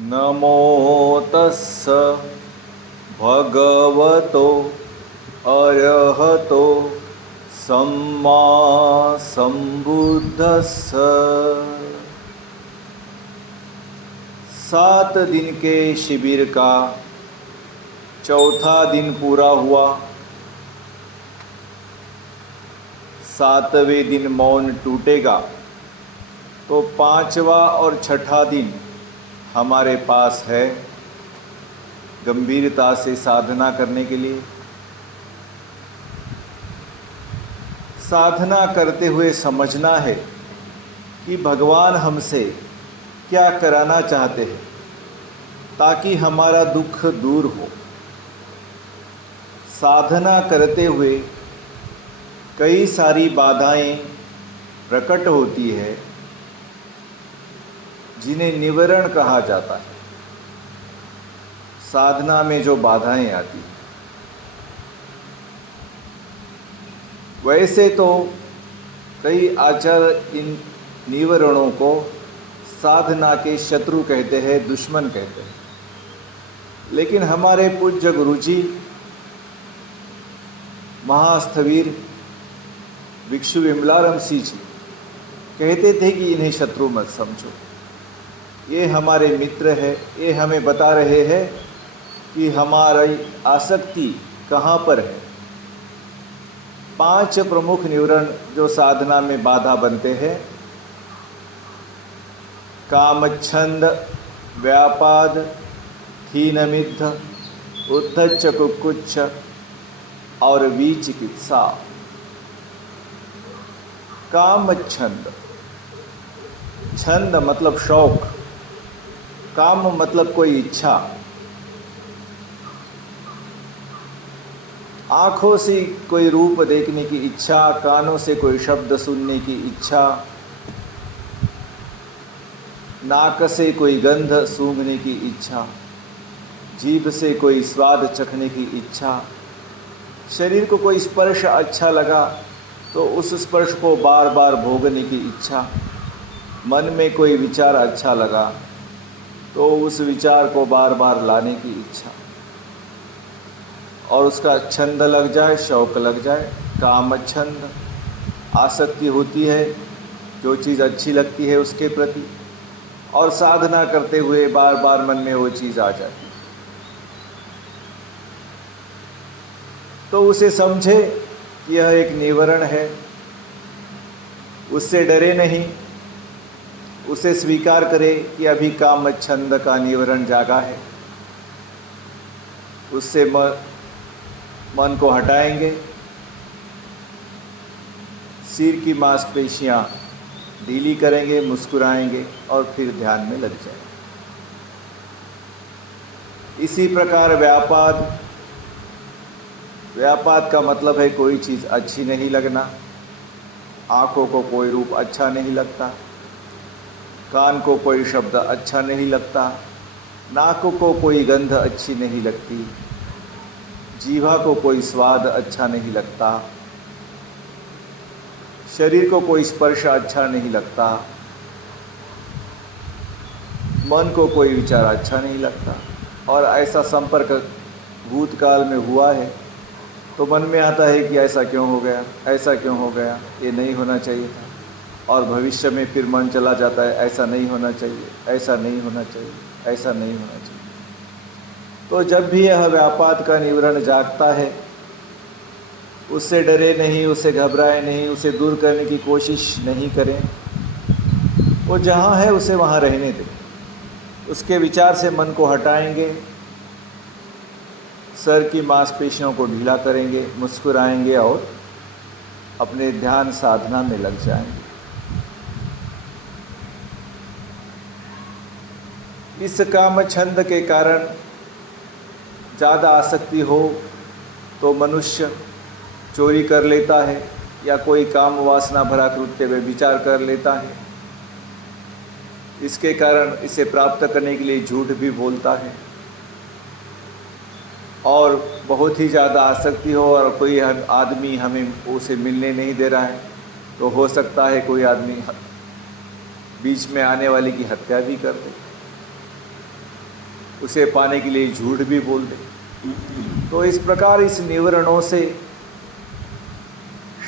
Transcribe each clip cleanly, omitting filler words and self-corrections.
नमो तस्स भगवतो अरहतो सम्मा सम्बुद्धस्स। 7 दिन के शिविर का चौथा दिन पूरा हुआ। 7वें दिन मौन टूटेगा तो 5वां और 6ठा दिन हमारे पास है गंभीरता से साधना करने के लिए। साधना करते हुए समझना है कि भगवान हमसे क्या कराना चाहते हैं ताकि हमारा दुख दूर हो। साधना करते हुए कई सारी बाधाएं प्रकट होती है जिन्हें निवारण कहा जाता है। साधना में जो बाधाएं आती हैं, वैसे तो कई आचार्य इन निवारणों को साधना के शत्रु कहते हैं, दुश्मन कहते हैं, लेकिन हमारे पूज्य गुरुजी महास्थवीर भिक्षु विमलाराम सिंह जी कहते थे कि इन्हें शत्रु मत समझो, ये हमारे मित्र है। ये हमें बता रहे हैं कि हमारी आसक्ति कहाँ पर है। 5 प्रमुख निवारण जो साधना में बाधा बनते हैं: कामच्छंद, व्यापाद, हीनमिद्ध, उद्धच्च कुक्कुच्च और विचिकित्सा। कामच्छंद, छंद मतलब शौक, काम मतलब कोई इच्छा। आँखों से कोई रूप देखने की इच्छा, कानों से कोई शब्द सुनने की इच्छा, नाक से कोई गंध सूंघने की इच्छा, जीभ से कोई स्वाद चखने की इच्छा, शरीर को कोई स्पर्श अच्छा लगा तो उस स्पर्श को बार बार भोगने की इच्छा, मन में कोई विचार अच्छा लगा तो उस विचार को बार बार लाने की इच्छा और उसका छंद लग जाए, शौक लग जाए। काम छंद, आसक्ति होती है जो चीज़ अच्छी लगती है उसके प्रति, और साधना करते हुए बार बार मन में वो चीज़ आ जाती है। तो उसे समझे कि यह एक निवारण है, उससे डरे नहीं, उसे स्वीकार करे कि अभी काम छंद का निवारण जागा है। उससे मन को हटाएंगे, सिर की मांसपेशियां ढीली करेंगे, मुस्कुराएंगे और फिर ध्यान में लग जाएंगे। इसी प्रकार व्यापाद का मतलब है कोई चीज़ अच्छी नहीं लगना। आँखों को कोई रूप अच्छा नहीं लगता, कान को कोई शब्द अच्छा नहीं लगता, नाक को कोई गंध अच्छी नहीं लगती, जीवा को कोई स्वाद अच्छा नहीं लगता, शरीर को कोई स्पर्श अच्छा नहीं लगता, मन को कोई विचार अच्छा नहीं लगता। और ऐसा संपर्क भूतकाल में हुआ है तो मन में आता है कि ऐसा क्यों हो गया, ऐसा क्यों हो गया, ये नहीं होना चाहिए था। और भविष्य में फिर मन चला जाता है, ऐसा नहीं होना चाहिए, ऐसा नहीं होना चाहिए, ऐसा नहीं होना चाहिए। तो जब भी यह व्यापाद का निवारण जागता है, उससे डरे नहीं, उससे घबराए नहीं, उसे दूर करने की कोशिश नहीं करें। वो जहाँ है उसे वहाँ रहने दें। उसके विचार से मन को हटाएंगे, सर की मांसपेशियों को ढीला करेंगे, मुस्कुराएंगे और अपने ध्यान साधना में लग जाएंगे। इस काम छंद के कारण ज़्यादा आसक्ति हो तो मनुष्य चोरी कर लेता है या कोई काम वासना भरा कृत्य में विचार कर लेता है। इसके कारण इसे प्राप्त करने के लिए झूठ भी बोलता है। और बहुत ही ज़्यादा आसक्ति हो और कोई आदमी हमें उसे मिलने नहीं दे रहा है तो हो सकता है कोई आदमी बीच में आने वाले की हत्या भी कर दे। उसे पाने के लिए झूठ भी बोल दे। तो इस प्रकार इस निवरणों से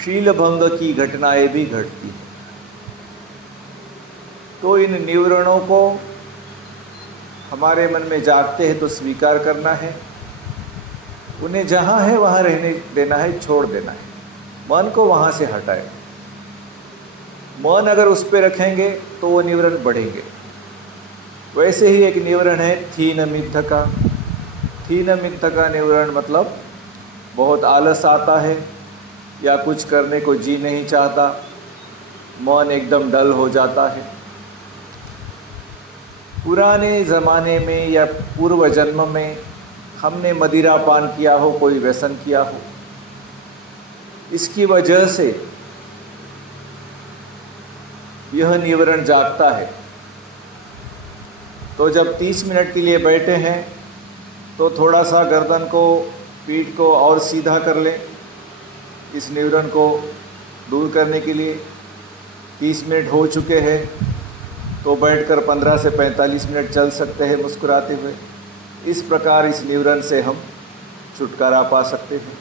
शील भंग की घटनाएं भी घटती हैं। तो इन निवरणों को हमारे मन में जागते हैं तो स्वीकार करना है, उन्हें जहाँ है वहाँ रहने देना है, छोड़ देना है, मन को वहाँ से हटाए। मन अगर उस पर रखेंगे तो वो निवरण बढ़ेंगे। वैसे ही एक निवरण है थीन मित्थ का। थीन मित्थ का निवरण मतलब बहुत आलस आता है या कुछ करने को जी नहीं चाहता, मन एकदम डल हो जाता है। पुराने ज़माने में या पूर्व जन्म में हमने मदिरा पान किया हो, कोई व्यसन किया हो, इसकी वजह से यह निवरण जागता है। तो जब 30 मिनट के लिए बैठे हैं तो थोड़ा सा गर्दन को, पीठ को और सीधा कर लें, इस निवरण को दूर करने के लिए। 30 मिनट हो चुके हैं तो बैठकर 15 से 45 मिनट चल सकते हैं मुस्कुराते हुए। इस प्रकार इस निवरण से हम छुटकारा पा सकते हैं।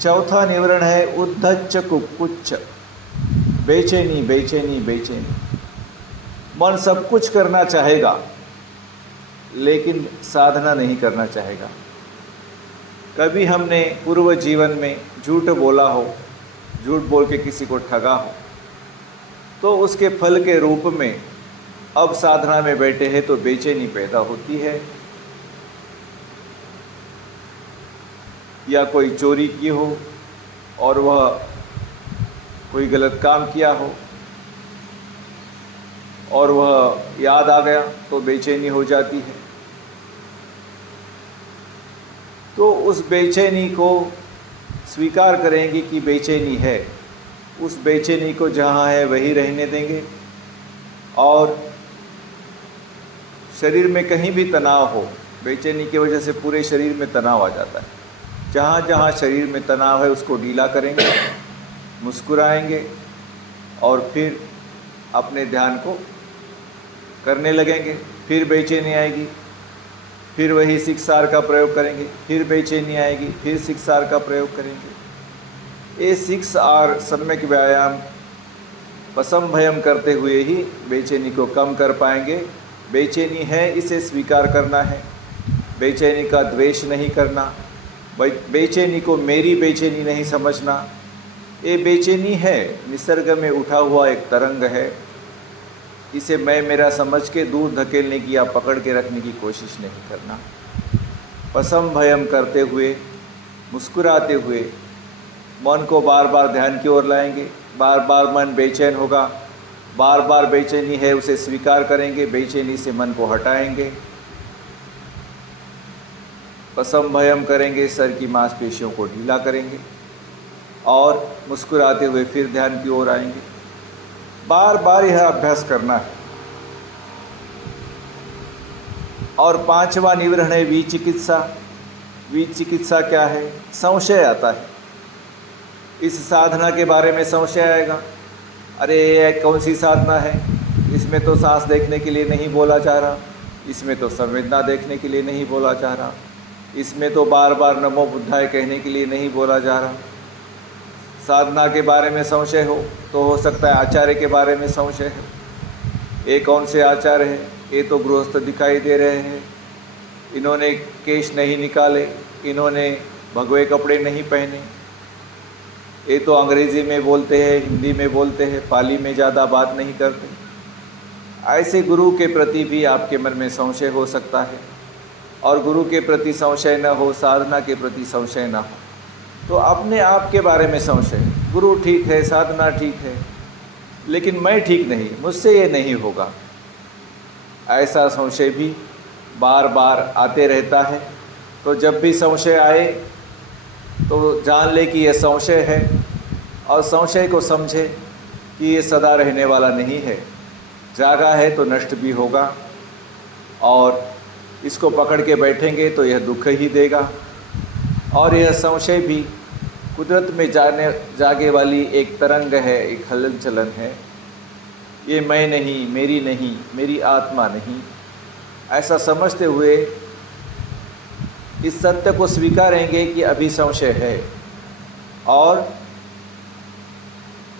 चौथा निवरण है उद्धच्च कुक्कुच्च, बेचैनी बेचैनी बेचैनी। मन सब कुछ करना चाहेगा लेकिन साधना नहीं करना चाहेगा। कभी हमने पूर्व जीवन में झूठ बोला हो, झूठ बोल के किसी को ठगा हो, तो उसके फल के रूप में अब साधना में बैठे हैं तो बेचैनी पैदा होती है। या कोई चोरी की हो और वह कोई गलत काम किया हो और वह याद आ गया तो बेचैनी हो जाती है। तो उस बेचैनी को स्वीकार करेंगे कि बेचैनी है, उस बेचैनी को जहाँ है वही रहने देंगे। और शरीर में कहीं भी तनाव हो, बेचैनी की वजह से पूरे शरीर में तनाव आ जाता है, जहाँ जहाँ शरीर में तनाव है उसको ढीला करेंगे, मुस्कुराएंगे और फिर अपने ध्यान को करने लगेंगे। फिर बेचैनी आएगी, फिर वही सिक्सार का प्रयोग करेंगे, फिर बेचैनी आएगी, फिर सिक्सार का प्रयोग करेंगे। ये 6R सम्यक व्यायाम पसम भयम करते हुए ही बेचैनी को कम कर पाएंगे। बेचैनी है, इसे स्वीकार करना है, बेचैनी का द्वेष नहीं करना, बेचैनी को मेरी बेचैनी नहीं समझना। ये बेचैनी है, निसर्ग में उठा हुआ एक तरंग है, इसे मैं मेरा समझ के दूर धकेलने की या पकड़ के रखने की कोशिश नहीं करना। पसम भयम करते हुए, मुस्कुराते हुए मन को बार बार ध्यान की ओर लाएंगे। बार बार मन बेचैन होगा, बार बार बेचैनी है उसे स्वीकार करेंगे, बेचैनी से मन को हटाएंगे। पसम भयम करेंगे, सर की मांसपेशियों को ढीला करेंगे और मुस्कुराते हुए फिर ध्यान की ओर आएंगे। बार बार यह अभ्यास करना है। और 5वां निवरण है विचिकित्सा। विचिकित्सा क्या है? संशय आता है, इस साधना के बारे में संशय आएगा। अरे ये कौन सी साधना है, इसमें तो सांस देखने के लिए नहीं बोला जा रहा, इसमें तो संवेदना देखने के लिए नहीं बोला जा रहा, इसमें तो बार बार नमो बुद्धाय कहने के लिए नहीं बोला जा रहा। साधना के बारे में संशय हो तो हो सकता है आचार्य के बारे में संशय है। ये कौन से आचार्य हैं? ये तो गृहस्थ दिखाई दे रहे हैं, इन्होंने केश नहीं निकाले, इन्होंने भगवे कपड़े नहीं पहने, ये तो अंग्रेज़ी में बोलते हैं, हिंदी में बोलते हैं, पाली में ज़्यादा बात नहीं करते। ऐसे गुरु के प्रति भी आपके मन में संशय हो सकता है। और गुरु के प्रति संशय न हो, साधना के प्रति संशय न हो, तो अपने आप के बारे में संशय। गुरु ठीक है, साधना ठीक है, लेकिन मैं ठीक नहीं, मुझसे ये नहीं होगा, ऐसा संशय भी बार बार आते रहता है। तो जब भी संशय आए तो जान ले कि यह संशय है और संशय को समझे कि ये सदा रहने वाला नहीं है, जागा है तो नष्ट भी होगा और इसको पकड़ के बैठेंगे तो यह दुख ही देगा। और यह संशय भी कुदरत में जागे वाली एक तरंग है, एक हलन चलन है। ये मैं नहीं, मेरी नहीं, मेरी आत्मा नहीं, ऐसा समझते हुए इस सत्य को स्वीकारेंगे कि अभी संशय है, और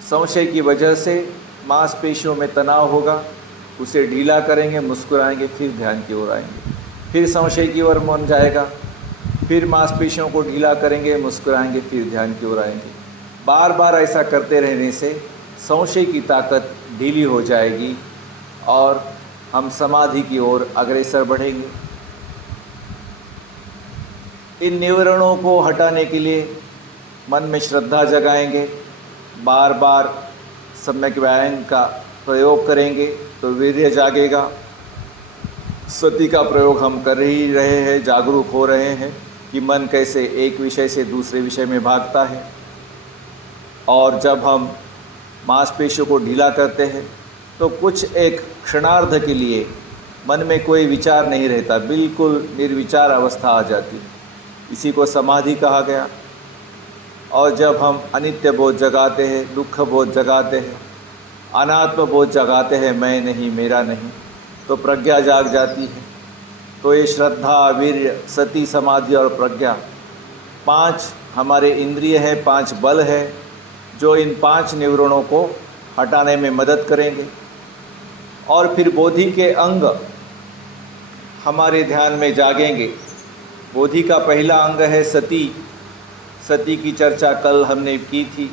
संशय की वजह से मांसपेशियों में तनाव होगा, उसे ढीला करेंगे, मुस्कुराएंगे, फिर ध्यान की ओर आएंगे, फिर संशय की ओर मन जाएगा, फिर मांसपेशियों को ढीला करेंगे, मुस्कुराएंगे, फिर ध्यान की ओर आएंगे। बार बार ऐसा करते रहने से संशय की ताकत ढीली हो जाएगी और हम समाधि की ओर अग्रसर बढ़ेंगे। इन निवरणों को हटाने के लिए मन में श्रद्धा जगाएंगे, बार बार सम्यक व्यायाम का प्रयोग करेंगे तो वीर्य जागेगा। सति का प्रयोग हम कर ही रहे हैं, जागरूक हो रहे हैं कि मन कैसे एक विषय से दूसरे विषय में भागता है। और जब हम मांसपेशियों को ढीला करते हैं तो कुछ एक क्षणार्ध के लिए मन में कोई विचार नहीं रहता, बिल्कुल निर्विचार अवस्था आ जाती है। इसी को समाधि कहा गया। और जब हम अनित्य बोध जगाते हैं, दुख बोध जगाते हैं, अनात्म बोध जगाते हैं, मैं नहीं, मेरा नहीं, तो प्रज्ञा जाग जाती है। तो ये श्रद्धा, वीर्य, सति, समाधि और प्रज्ञा 5 हमारे इंद्रिय है, 5 बल है, जो इन 5 निवरणों को हटाने में मदद करेंगे। और फिर बोधि के अंग हमारे ध्यान में जागेंगे। बोधि का पहला अंग है सति। सति की चर्चा कल हमने की थी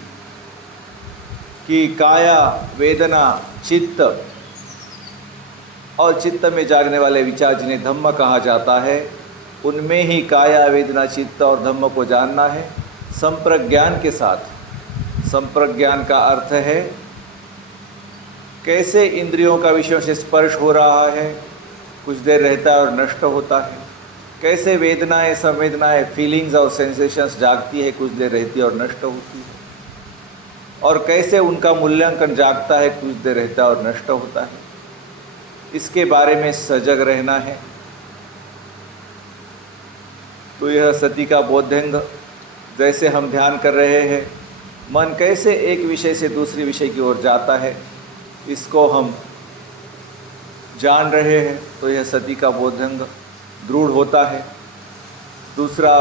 कि काया, वेदना, चित्त और चित्त में जागने वाले विचार जिन्हें धम्म कहा जाता है, उनमें ही काया, वेदना, चित्त और धम्म को जानना है संप्रज्ञान के साथ। संप्रज्ञान का अर्थ है कैसे इंद्रियों का विषयों से स्पर्श हो रहा है, कुछ देर रहता है और नष्ट होता है। कैसे वेदनाएं, संवेदनाएं, फीलिंग्स और सेंसेशंस जागती है, कुछ देर रहती है और नष्ट होती है। और कैसे उनका मूल्यांकन जागता है, कुछ देर रहता है और नष्ट होता है। इसके बारे में सजग रहना है। तो यह सति का बोधांग, जैसे हम ध्यान कर रहे हैं, मन कैसे एक विषय से दूसरे विषय की ओर जाता है, इसको हम जान रहे हैं, तो यह सति का बोधांग दृढ़ होता है। दूसरा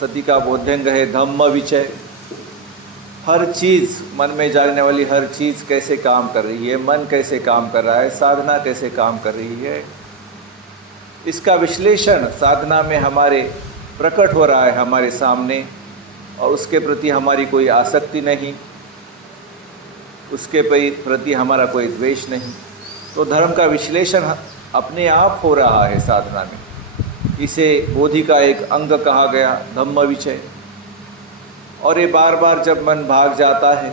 सति का बोधांग है धम्म विचय। हर चीज़, मन में जागने वाली हर चीज़ कैसे काम कर रही है, मन कैसे काम कर रहा है, साधना कैसे काम कर रही है, इसका विश्लेषण साधना में हमारे प्रकट हो रहा है हमारे सामने। और उसके प्रति हमारी कोई आसक्ति नहीं, उसके प्रति हमारा कोई द्वेष नहीं। तो धर्म का विश्लेषण अपने आप हो रहा है साधना में। इसे बोधि का एक अंग कहा गया, धम्म विचय। और ये बार बार जब मन भाग जाता है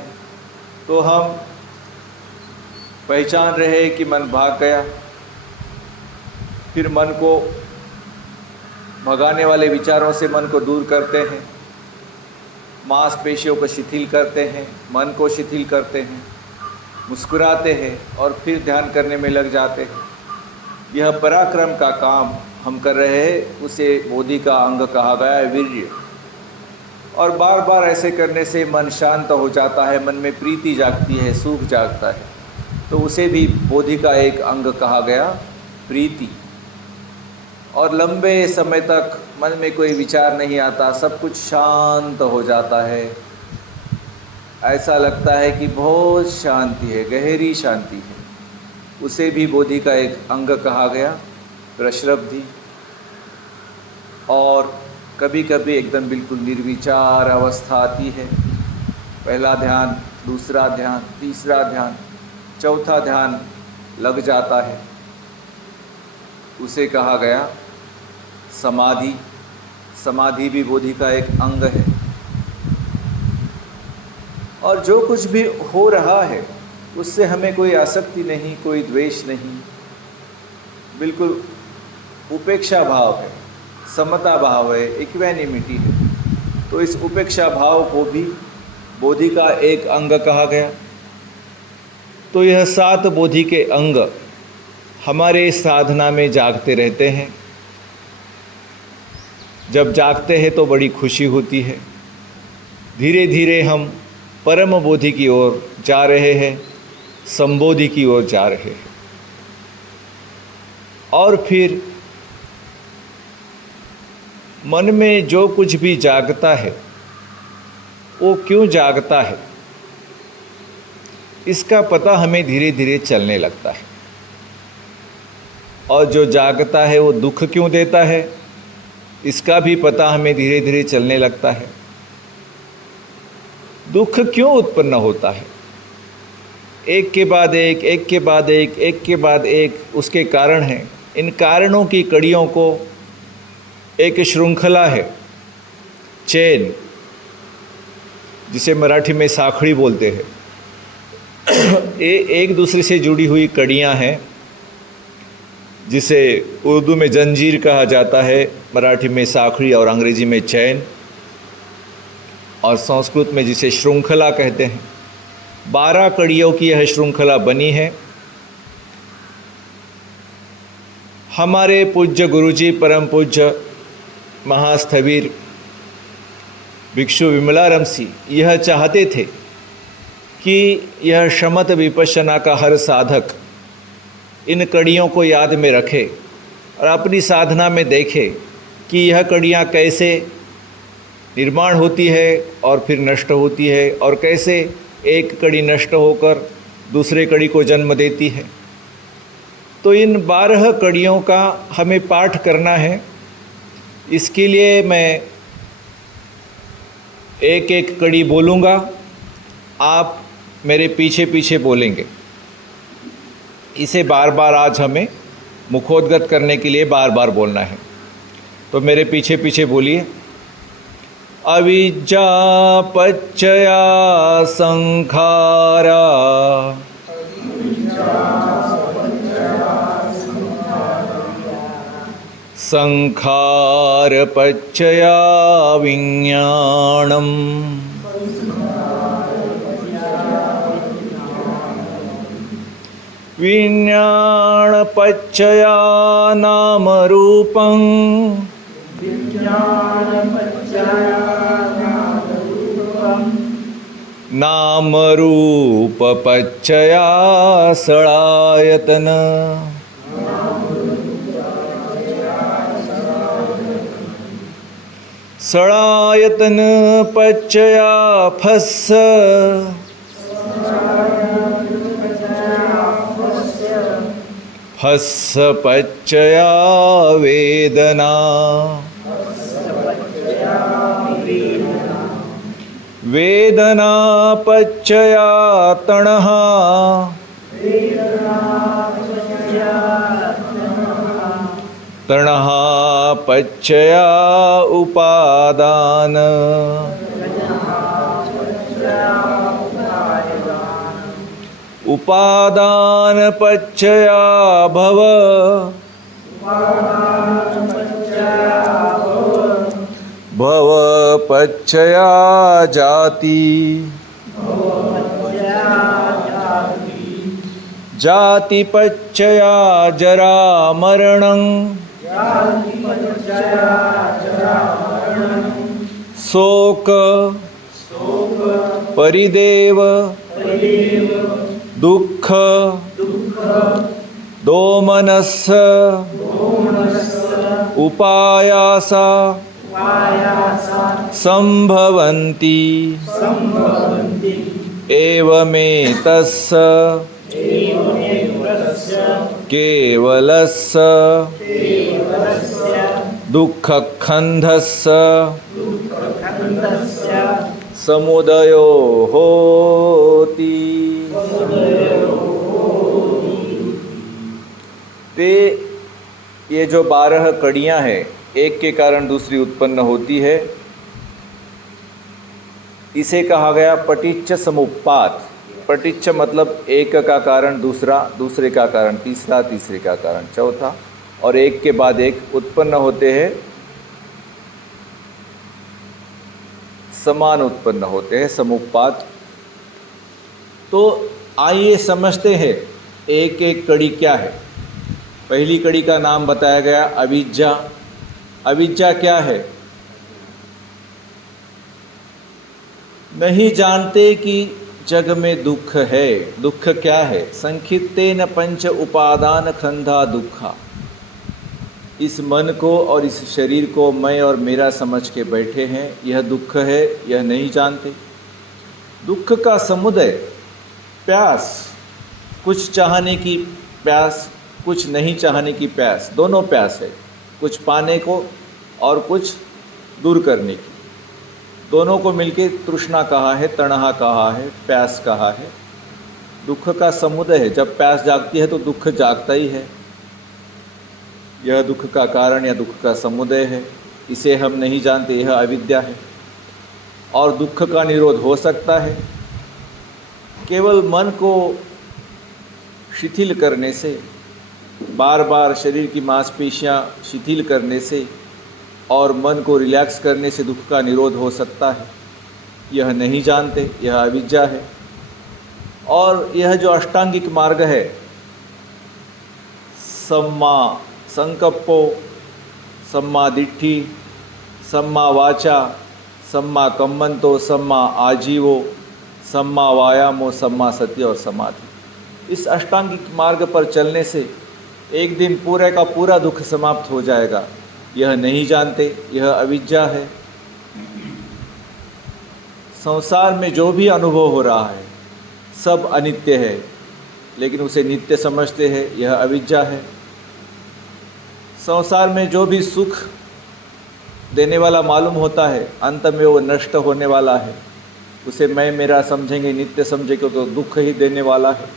तो हम पहचान रहे हैं कि मन भाग गया, फिर मन को भगाने वाले विचारों से मन को दूर करते हैं, मांसपेशियों को शिथिल करते हैं, मन को शिथिल करते हैं, मुस्कुराते हैं और फिर ध्यान करने में लग जाते हैं। यह पराक्रम का काम हम कर रहे हैं, उसे बोधि का अंग कहा गया है, वीर्य। और बार बार ऐसे करने से मन शांत हो जाता है, मन में प्रीति जागती है, सुख जागता है, तो उसे भी बोधि का एक अंग कहा गया, प्रीति। और लंबे समय तक मन में कोई विचार नहीं आता, सब कुछ शांत हो जाता है, ऐसा लगता है कि बहुत शांति है, गहरी शांति है, उसे भी बोधि का एक अंग कहा गया, प्रश्रब्धि। और कभी कभी एकदम बिल्कुल निर्विचार अवस्था आती है। पहला ध्यान, दूसरा ध्यान, तीसरा ध्यान, चौथा ध्यान लग जाता है, उसे कहा गया समाधि। समाधि भी बोधि का एक अंग है। और जो कुछ भी हो रहा है उससे हमें कोई आसक्ति नहीं, कोई द्वेष नहीं, बिल्कुल उपेक्षा भाव है, समता भाव है, इक्वेनिमिटी है। तो इस उपेक्षा भाव को भी बोधि का एक अंग कहा गया। तो यह 7 बोधि के अंग हमारे साधना में जागते रहते हैं। जब जागते हैं तो बड़ी खुशी होती है। धीरे धीरे हम परम बोधि की ओर जा रहे हैं, संबोधि की ओर जा रहे हैं। और फिर मन में जो कुछ भी जागता है वो क्यों जागता है, इसका पता हमें धीरे धीरे चलने लगता है। और जो जागता है वो दुख क्यों देता है, इसका भी पता हमें धीरे धीरे चलने लगता है। दुख क्यों उत्पन्न होता है, एक के बाद एक, एक के बाद एक, एक के बाद एक उसके कारण हैं। इन कारणों की कड़ियों को एक श्रृंखला है, चेन, जिसे मराठी में साखड़ी बोलते हैं। ये एक दूसरे से जुड़ी हुई कड़ियाँ हैं, जिसे उर्दू में जंजीर कहा जाता है, मराठी में साखड़ी और अंग्रेजी में चैन, और संस्कृत में जिसे श्रृंखला कहते हैं। 12 कड़ियों की यह श्रृंखला बनी है। हमारे पूज्य गुरुजी परम पूज्य महास्थविर भिक्षु विमलाराम सिंह यह चाहते थे कि यह शमत विपश्यना का हर साधक इन कड़ियों को याद में रखे और अपनी साधना में देखे कि यह कड़ियाँ कैसे निर्माण होती है और फिर नष्ट होती है, और कैसे एक कड़ी नष्ट होकर दूसरे कड़ी को जन्म देती है। तो इन 12 कड़ियों का हमें पाठ करना है। इसके लिए मैं एक एक कड़ी बोलूँगा, आप मेरे पीछे पीछे बोलेंगे। इसे बार बार आज हमें मुखोद्गत करने के लिए बार बार बोलना है। तो मेरे पीछे पीछे बोलिए। अविद्या पच्चया संखारा, संखार पच्चया विज्ञानम, विज्ञान पच्चया नाम रूपं, नाम रूप पच्चया सड़ायतन, सड़ायतन पच्चया फस्स, फस्स पच्चया वेदना, वेदना पच्चया तणः, तणः पच्चया उपादान, उपादान पच्चया भव, भव पच्चया जाति, जाति पच्चया जरा मरणं, शोक परिदेव, दुःख दोमनस्स, उपायासा संभवन्ति, एवमेतस्स केवलस्य दुःखखण्डस्य समुदयो होति। ते ये जो 12 कड़ियाँ हैं, एक के कारण दूसरी उत्पन्न होती है। इसे कहा गया पटिच्च समुत्पाद। पटिच्च मतलब एक का कारण दूसरा, दूसरे का कारण तीसरा, तीसरे का कारण चौथा, और एक के बाद एक उत्पन्न होते हैं, समान उत्पन्न होते हैं, समुत्पाद। तो आइए समझते हैं एक एक कड़ी क्या है। पहली कड़ी का नाम बताया गया अविद्या। अविद्या क्या है? नहीं जानते कि जग में दुख है। दुख क्या है? संखित्तेन पंच उपादान खंधा दुखा। इस मन को और इस शरीर को मैं और मेरा समझ के बैठे हैं, यह दुख है, यह नहीं जानते। दुख का समुदय, प्यास, कुछ चाहने की प्यास, कुछ नहीं चाहने की प्यास, दोनों प्यास है, कुछ पाने को और कुछ दूर करने की, दोनों को मिलके तृष्णा कहा है, तणहा कहा है, प्यास कहा है। दुख का समुदय है, जब प्यास जागती है तो दुख जागता ही है। यह दुख का कारण या दुख का समुदय है, इसे हम नहीं जानते, यह अविद्या है। और दुख का निरोध हो सकता है केवल मन को शिथिल करने से, बार बार शरीर की मांसपेशियां शिथिल करने से और मन को रिलैक्स करने से दुख का निरोध हो सकता है। यह नहीं जानते, यह अविद्या है। और यह जो अष्टांगिक मार्ग है, सम्मा संकप्पो, सम्मा दिट्ठि, सम्मा वाचा, सम्मा कम्मंतो, सम्मा आजीवो, सम्मा वायामो, सम्मा सति और समाधि। इस अष्टांगिक मार्ग पर चलने से एक दिन पूरे का पूरा दुख समाप्त हो जाएगा। यह नहीं जानते, यह अविद्या है। संसार में जो भी अनुभव हो रहा है सब अनित्य है, लेकिन उसे नित्य समझते हैं, यह अविद्या है। संसार में जो भी सुख देने वाला मालूम होता है, अंत में वो नष्ट होने वाला है, उसे मैं मेरा समझेंगे, नित्य समझेंगे तो दुख ही देने वाला है।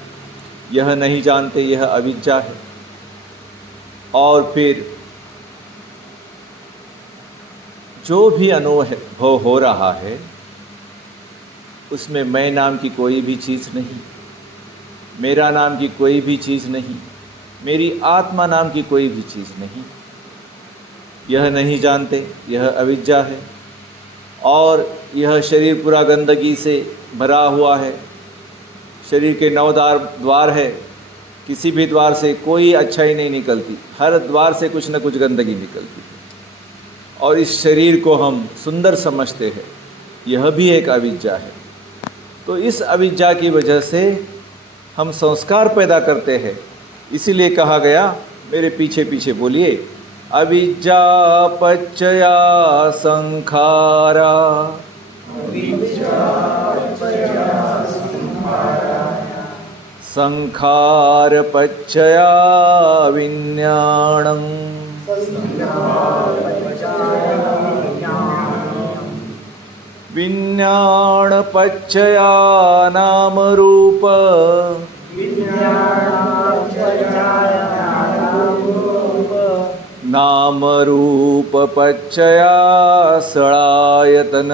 यह नहीं जानते, यह अविद्या है। और फिर जो भी अनुभव हो रहा है उसमें मैं नाम की कोई भी चीज़ नहीं, मेरा नाम की कोई भी चीज़ नहीं, मेरी आत्मा नाम की कोई भी चीज़ नहीं। यह नहीं जानते, यह अविद्या है। और यह शरीर पूरा गंदगी से भरा हुआ है। शरीर के 9 द्वार है, किसी भी द्वार से कोई अच्छाई नहीं निकलती, हर द्वार से कुछ न कुछ गंदगी निकलती है। और इस शरीर को हम सुंदर समझते हैं, यह भी एक अविद्या है। तो इस अविद्या की वजह से हम संस्कार पैदा करते हैं। इसीलिए कहा गया, मेरे पीछे पीछे बोलिए, अविद्या पच्चया संखारा, संखार पच्चया विज्ञानम्, विज्ञान पच्चया नाम रूप, नाम रूप पच्चया सड़ायतन,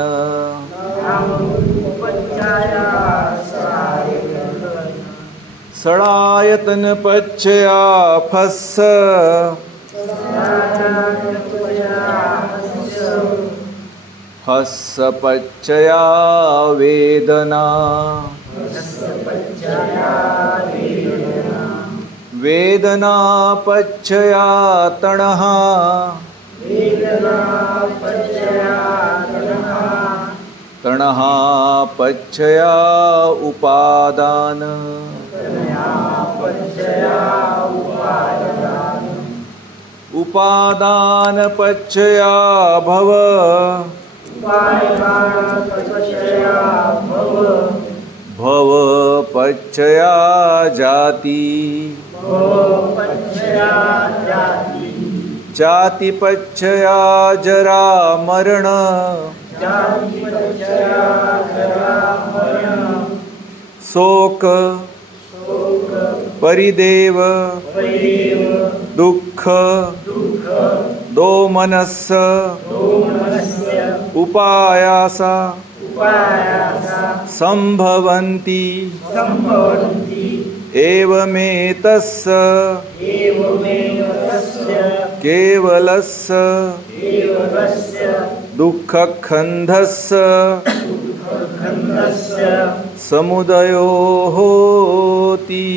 सड़ायतन पच्चया फस्स, हस्स पच्चया वेदना, वेदना पच्चया तणहा, तणहा पच्चया उपादान, उपादान पच्चया भव, भव पच्चया जाति, जाति पच्चया जरा मरण, शोक परिदेव, दुख दोमनस्स, उपायासा संभवन्ति, एवमेतस्य केवलस्य दुःखखण्डस्य समुदयो होति।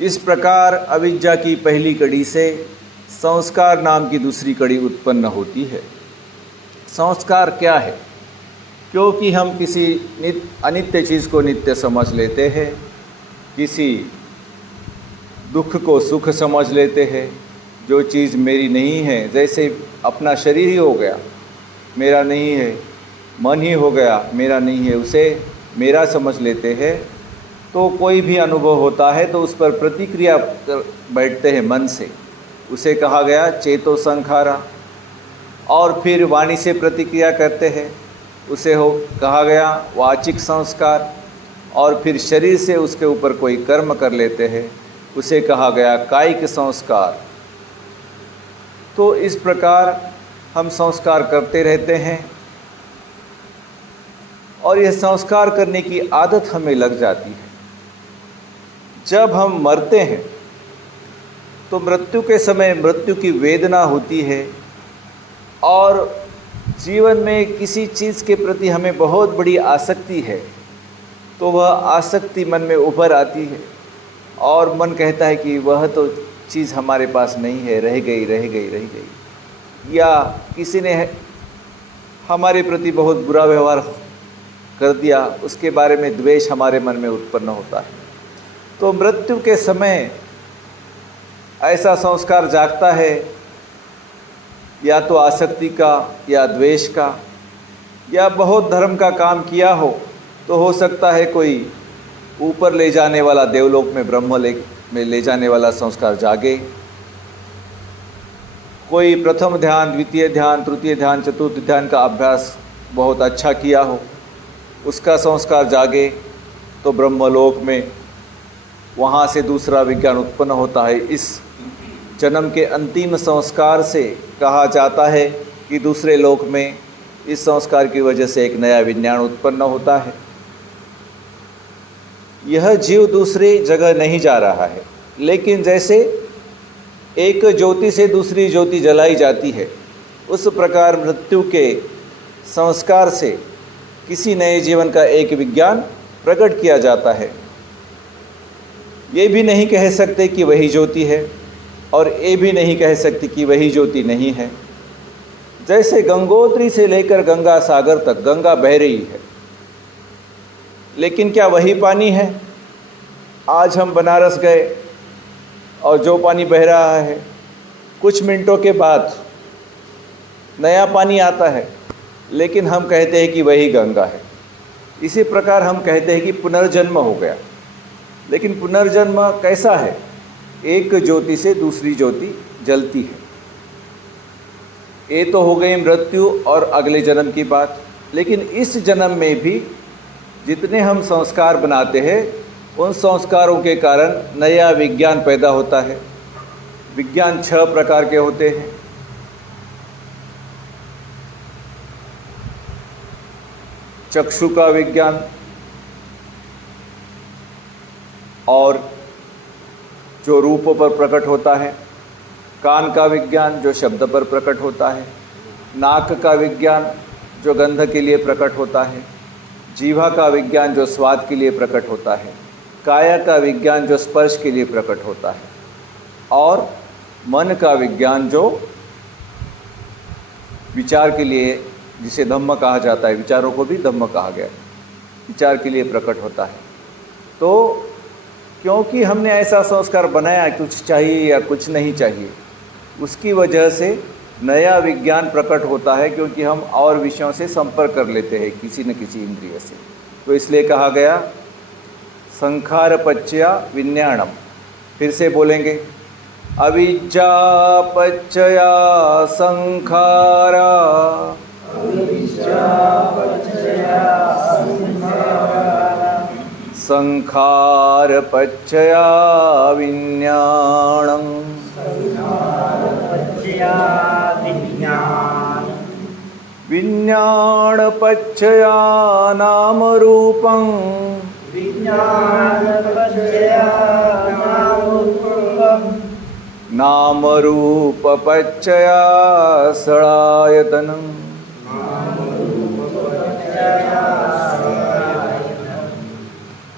इस प्रकार अविद्या की पहली कड़ी से संस्कार नाम की दूसरी कड़ी उत्पन्न होती है। संस्कार क्या है? क्योंकि हम किसी अनित्य चीज़ को नित्य समझ लेते हैं, किसी दुख को सुख समझ लेते हैं। जो चीज़ मेरी नहीं है, जैसे अपना शरीर ही हो गया मेरा नहीं है, मन ही हो गया मेरा नहीं है, उसे मेरा समझ लेते हैं। तो कोई भी अनुभव होता है तो उस पर प्रतिक्रिया कर बैठते हैं मन से, उसे कहा गया चेतो संखारा। और फिर वाणी से प्रतिक्रिया करते हैं, उसे कहा गया वाचिक संस्कार। और फिर शरीर से उसके ऊपर कोई कर्म कर लेते हैं, उसे कहा गया कायिक संस्कार। तो इस प्रकार हम संस्कार करते रहते हैं और यह संस्कार करने की आदत हमें लग जाती है। जब हम मरते हैं तो मृत्यु के समय मृत्यु की वेदना होती है और जीवन में किसी चीज़ के प्रति हमें बहुत बड़ी आसक्ति है, तो वह आसक्ति मन में उभर आती है और मन कहता है कि वह तो चीज़ हमारे पास नहीं है, रह गई। या किसी ने हमारे प्रति बहुत बुरा व्यवहार कर दिया, उसके बारे में द्वेष हमारे मन में उत्पन्न होता है। तो मृत्यु के समय ऐसा संस्कार जागता है, या तो आसक्ति का या द्वेष का, या बहुत धर्म का काम किया हो तो हो सकता है कोई ऊपर ले जाने वाला, देवलोक में ब्रह्मलोक में ले जाने वाला संस्कार जागे। कोई प्रथम ध्यान, द्वितीय ध्यान, तृतीय ध्यान, चतुर्थ ध्यान का अभ्यास बहुत अच्छा किया हो, उसका संस्कार जागे तो ब्रह्मलोक में वहाँ से दूसरा विज्ञान उत्पन्न होता है। इस जन्म के अंतिम संस्कार से कहा जाता है कि दूसरे लोक में इस संस्कार की वजह से एक नया विज्ञान उत्पन्न होता है। यह जीव दूसरी जगह नहीं जा रहा है, लेकिन जैसे एक ज्योति से दूसरी ज्योति जलाई जाती है, उस प्रकार मृत्यु के संस्कार से किसी नए जीवन का एक विज्ञान प्रकट किया जाता है। ये भी नहीं कह सकते कि वही ज्योति है और ये भी नहीं कह सकते कि वही ज्योति नहीं है। जैसे गंगोत्री से लेकर गंगा सागर तक गंगा बह रही है, लेकिन क्या वही पानी है? आज हम बनारस गए और जो पानी बह रहा है, कुछ मिनटों के बाद नया पानी आता है, लेकिन हम कहते हैं कि वही गंगा है। इसी प्रकार हम कहते हैं कि पुनर्जन्म हो गया, लेकिन पुनर्जन्म कैसा है? एक ज्योति से दूसरी ज्योति जलती है। ये तो हो गई मृत्यु और अगले जन्म की बात, लेकिन इस जन्म में भी जितने हम संस्कार बनाते हैं, उन संस्कारों के कारण नया विज्ञान पैदा होता है। विज्ञान 6 प्रकार के होते हैं। चक्षु का विज्ञान, और जो रूप पर प्रकट होता है। कान का विज्ञान जो शब्द पर प्रकट होता है। नाक का विज्ञान जो गंध के लिए प्रकट होता है। जीवा का विज्ञान जो स्वाद के लिए प्रकट होता है। काया का विज्ञान जो स्पर्श के लिए प्रकट होता है। और मन का विज्ञान जो विचार के लिए, जिसे धम्म कहा जाता है, विचारों को भी धम्म कहा गया, विचार के लिए प्रकट होता है। तो क्योंकि हमने ऐसा संस्कार बनाया, कुछ चाहिए या कुछ नहीं चाहिए, उसकी वजह से नया विज्ञान प्रकट होता है, क्योंकि हम और विषयों से संपर्क कर लेते हैं किसी न किसी इंद्रिय से। तो इसलिए कहा गया संखार पच्चया विज्ञानम। फिर से बोलेंगे, अविद्या पच्चया संखारा, संखार पच्चया विज्ञानम, विज्ञान पच्चया नाम रूपं, नाम रूप पच्चया षडायतनम्,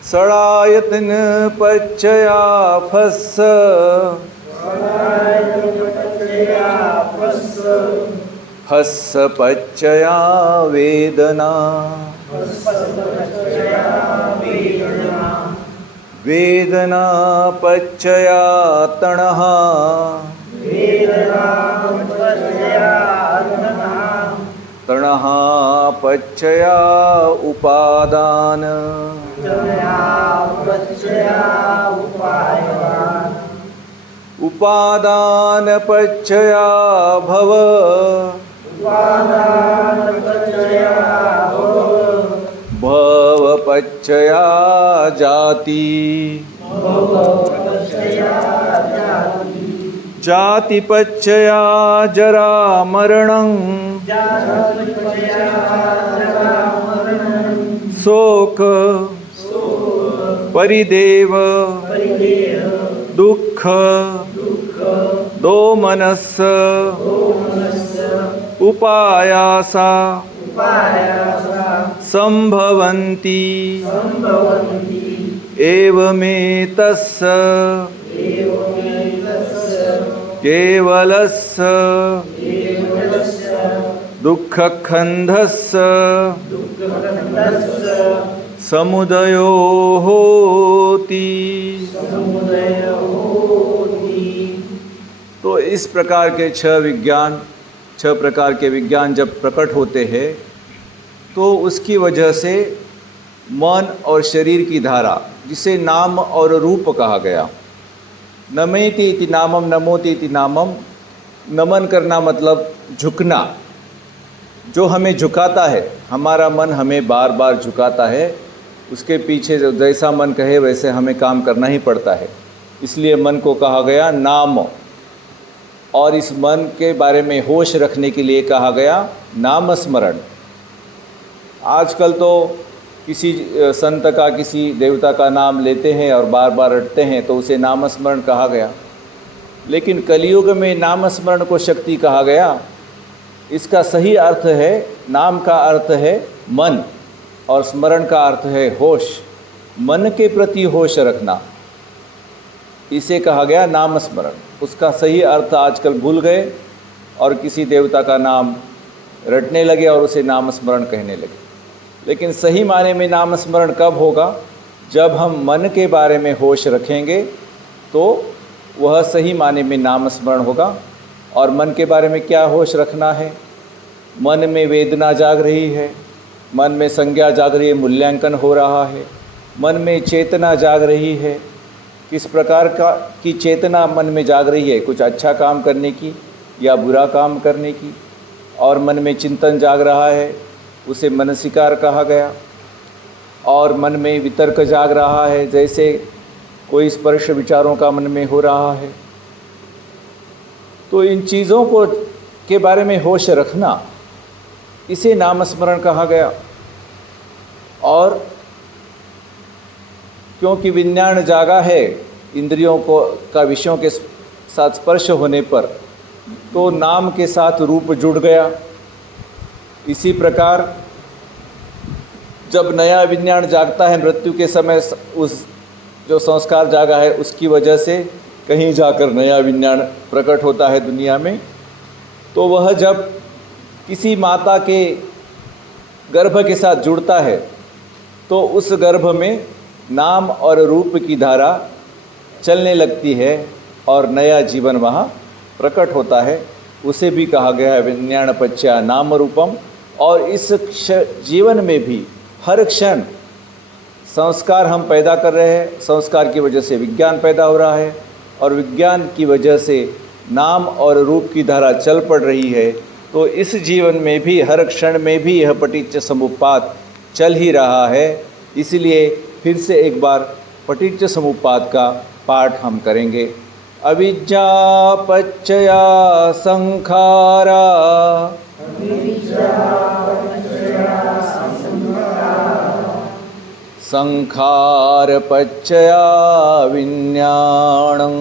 षडायतन पच्चया फस्स, फस्स पच्चया वेदना, वेदनापच्चया तणः तणः पच्चया उपादान उपादान पच्चया भव भव पच्चया जाति जाति पच्चया जरा मरणं शोक परिदेव दुःख दोमनस्स उपायासा संभवन्ति एवमेतस्य केवलस्य दुःखखण्डस्य समुदयो होति। तो इस प्रकार के छह प्रकार के विज्ञान जब प्रकट होते हैं तो उसकी वजह से मन और शरीर की धारा, जिसे नाम और रूप कहा गया, नमेति इति नामम नमोति इति नामम, नमन करना मतलब झुकना, जो हमें झुकाता है, हमारा मन हमें बार बार झुकाता है, उसके पीछे जैसा मन कहे वैसे हमें काम करना ही पड़ता है, इसलिए मन को कहा गया नाम। और इस मन के बारे में होश रखने के लिए कहा गया नाम स्मरण। आजकल तो किसी संत का, किसी देवता का नाम लेते हैं और बार बार रटते हैं तो उसे नाम स्मरण कहा गया, लेकिन कलियुग में नाम स्मरण को शक्ति कहा गया। इसका सही अर्थ है, नाम का अर्थ है मन और स्मरण का अर्थ है होश, मन के प्रति होश रखना, इसे कहा गया नाम स्मरण। उसका सही अर्थ आजकल भूल गए और किसी देवता का नाम रटने लगे और उसे नाम स्मरण कहने लगे। लेकिन सही माने में नाम स्मरण कब होगा? जब हम मन के बारे में होश रखेंगे तो वह सही माने में नाम स्मरण होगा। और मन के बारे में क्या होश रखना है? मन में वेदना जाग रही है, मन में संज्ञा जाग रही है, मूल्यांकन हो रहा है, मन में चेतना जाग रही है। किस प्रकार की चेतना मन में जाग रही है? कुछ अच्छा काम करने की या बुरा काम करने की। और मन में चिंतन जाग रहा है, उसे मनसिकार कहा गया। और मन में वितर्क जाग रहा है, जैसे कोई स्पर्श विचारों का मन में हो रहा है। तो इन चीज़ों को के बारे में होश रखना, इसे नाम स्मरण कहा गया। और क्योंकि विज्ञान जागा है इंद्रियों को का विषयों के साथ स्पर्श होने पर, तो नाम के साथ रूप जुड़ गया। इसी प्रकार जब नया विज्ञान जागता है मृत्यु के समय, उस जो संस्कार जागा है उसकी वजह से कहीं जाकर नया विज्ञान प्रकट होता है दुनिया में। तो वह जब किसी माता के गर्भ के साथ जुड़ता है तो उस गर्भ में नाम और रूप की धारा चलने लगती है और नया जीवन वहाँ प्रकट होता है। उसे भी कहा गया है विज्ञान पच्चा नाम रूपम। और इस जीवन में भी हर क्षण संस्कार हम पैदा कर रहे हैं, संस्कार की वजह से विज्ञान पैदा हो रहा है और विज्ञान की वजह से नाम और रूप की धारा चल पड़ रही है। तो इस जीवन में भी हर क्षण में भी यह पटिच्च समुप्पाद चल ही रहा है। इसलिए फिर से एक बार पटिच्च समुप्पाद का पाठ हम करेंगे। अविद्या पच्चया संखारा संखार पच्चया विज्ञानं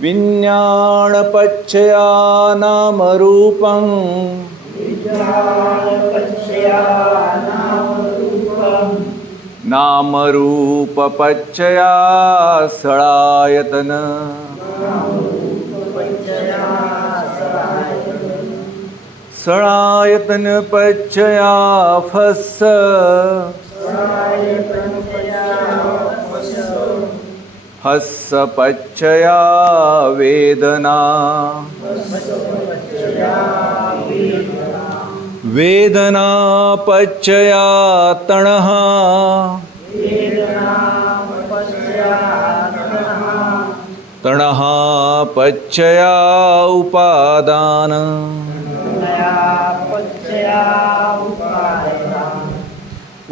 विज्ञान पच्चया नाम रूपं नाम रूप पच्चया सड़ायतन सड़ायतन पच्चया फस्स हस्स पच्चया वेदना वेदना पच्चया तणः तणः पच्चया उपादान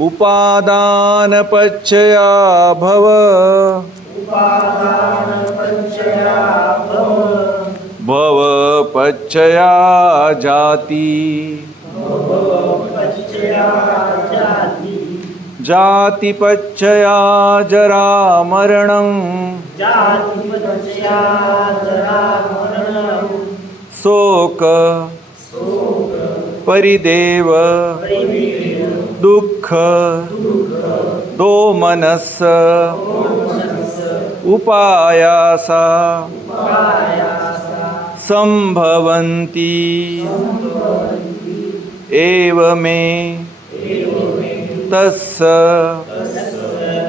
उपादान पच्चया भव भव पच्चया जाति जाति पच्चया जरा मरणं शोक परिदेव दुःख दोमनस्स उपायासा संभवन्ति एवमे तस्य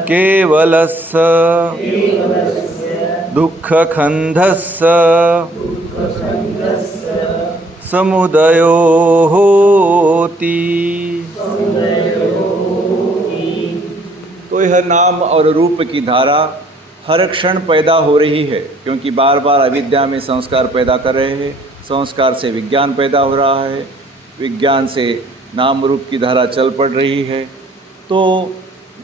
केवलस्य दुःखखन्धस्य समुदयो होति। तो यह नाम और रूप की धारा हर क्षण पैदा हो रही है, क्योंकि बार बार अविद्या में संस्कार पैदा कर रहे हैं। संस्कार से विज्ञान पैदा हो रहा है, विज्ञान से नाम रूप की धारा चल पड़ रही है। तो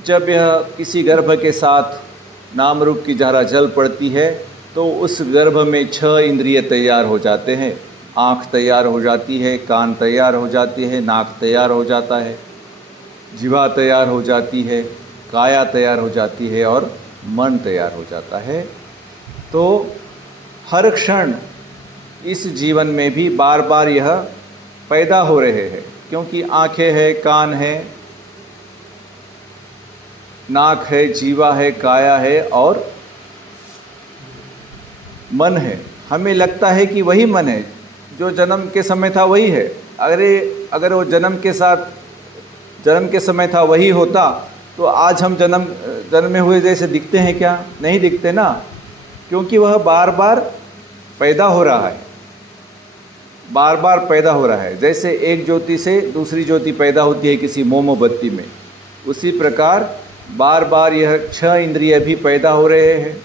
जब यह किसी गर्भ के साथ नाम रूप की धारा चल पड़ती है तो उस गर्भ में 6 इंद्रिय तैयार हो जाते हैं। आँख तैयार हो जाती है, कान तैयार हो जाती है, नाक तैयार हो जाता है, जिह्वा तैयार हो जाती है, काया तैयार हो जाती है और मन तैयार हो जाता है। तो हर क्षण इस जीवन में भी बार बार यह पैदा हो रहे हैं, क्योंकि आँखें हैं, कान है, नाक है, जीवा है, काया है और मन है। हमें लगता है कि वही मन है, जो जन्म के समय था वही है। अगर वो जन्म के समय था वही होता तो आज हम जन्मे हुए जैसे दिखते हैं क्या? नहीं दिखते ना, क्योंकि वह बार बार पैदा हो रहा है, बार बार पैदा हो रहा है। जैसे एक ज्योति से दूसरी ज्योति पैदा होती है किसी मोमबत्ती में, उसी प्रकार बार बार यह 6 इंद्रिय भी पैदा हो रहे हैं।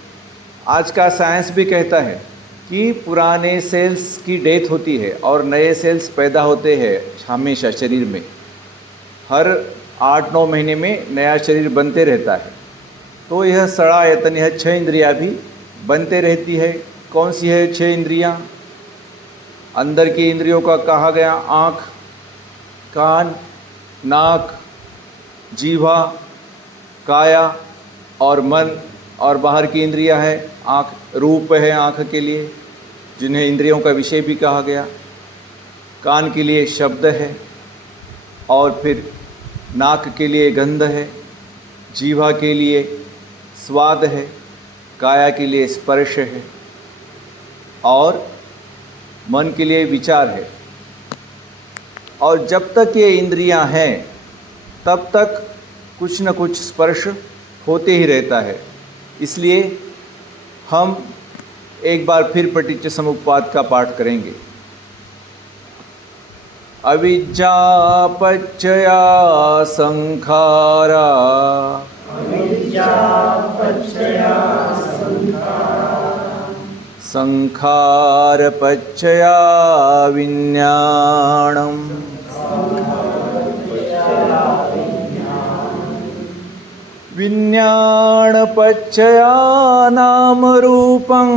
आज का साइंस भी कहता है कि पुराने सेल्स की डेथ होती है और नए सेल्स पैदा होते हैं हमेशा शरीर में। हर 8-9 महीने में नया शरीर बनते रहता है। तो यह सड़ायतन, यह 6 इंद्रियाँ भी बनते रहती है। कौन सी है 6 इंद्रियाँ? अंदर की इंद्रियों का कहा गया आँख, कान, नाक, जीवा, काया और मन। और बाहर की इंद्रियां है आँख, रूप है आँख के लिए, जिन्हें इंद्रियों का विषय भी कहा गया। कान के लिए शब्द है और फिर नाक के लिए गंध है, जीवा के लिए स्वाद है, काया के लिए स्पर्श है और मन के लिए विचार है। और जब तक ये इंद्रियां हैं तब तक कुछ न कुछ स्पर्श होते ही रहता है। इसलिए हम एक बार फिर पटिच्च समुप्पाद का पाठ करेंगे। अविद्या पच्चया संखारा संखार पच्चया विज्ञानम् विज्ञान पच्चया नाम रूपं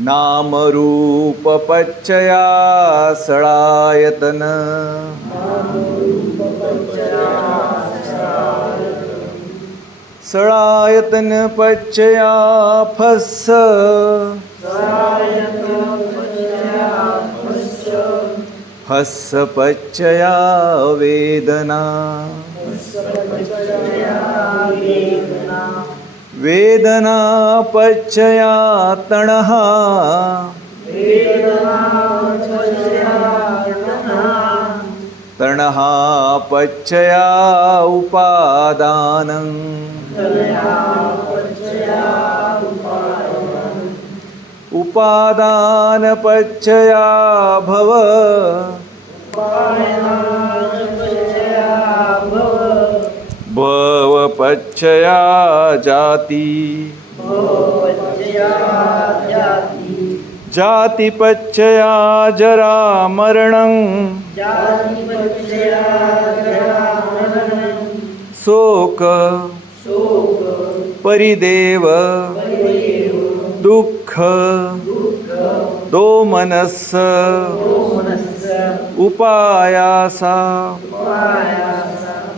नाम रूप पच्चया सड़ायतन सड़ायतन पच्चया फस्स हस्स पच्चया वेदना वेदनापच्छया तणः तणःपच्छया उपादानं उपादानपच्छया भव भवपच्छया जाति जातिपच्छया जरा मरणं शोक परिदेव दुःख दोमनस्स उपायासा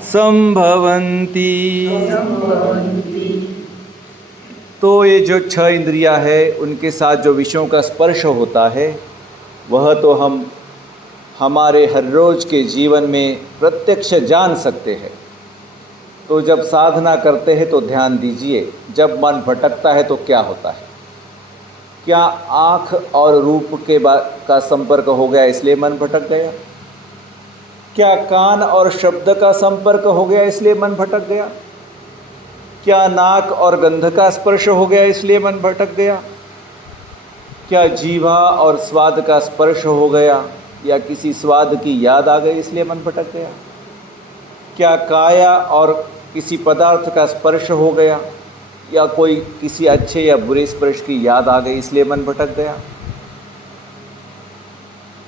संभवन्ति। तो ये जो 6 इंद्रियां है उनके साथ जो विषयों का स्पर्श होता है वह तो हम हमारे हर रोज के जीवन में प्रत्यक्ष जान सकते हैं। तो जब साधना करते हैं तो ध्यान दीजिए, जब मन भटकता है तो क्या होता है? क्या आँख और रूप का संपर्क हो गया इसलिए मन भटक गया? क्या कान और शब्द का संपर्क हो गया इसलिए मन भटक गया? क्या नाक और गंध का स्पर्श हो गया इसलिए मन भटक गया? क्या जीवा और स्वाद का स्पर्श हो गया या किसी स्वाद की याद आ गई इसलिए मन भटक गया? क्या काया और किसी पदार्थ का स्पर्श हो गया या कोई किसी अच्छे या बुरे स्पर्श की याद आ गई इसलिए मन भटक गया?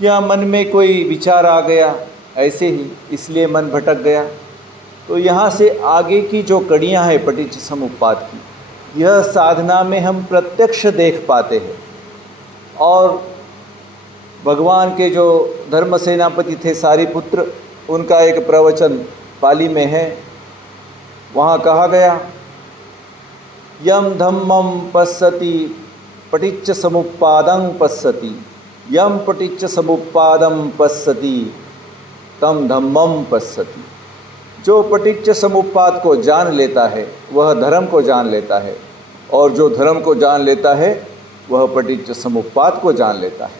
या मन में कोई विचार आ गया ऐसे ही इसलिए मन भटक गया? तो यहाँ से आगे की जो कड़ियाँ हैं पटिच्च समुप्पाद की, यह साधना में हम प्रत्यक्ष देख पाते हैं। और भगवान के जो धर्म सेनापति थे सारिपुत्र, उनका एक प्रवचन पाली में है। वहाँ कहा गया, यम धम्मं पश्यति पटिच्च समुप्पादं पश्यति, यम पटिच्च समुप्पादं पश्यति तम धम्मं पश्यति। जो पटिच्च समुप्पाद को जान लेता है वह धर्म को जान लेता है, और जो धर्म को जान लेता है वह पटिच्च समुप्पाद को जान लेता है।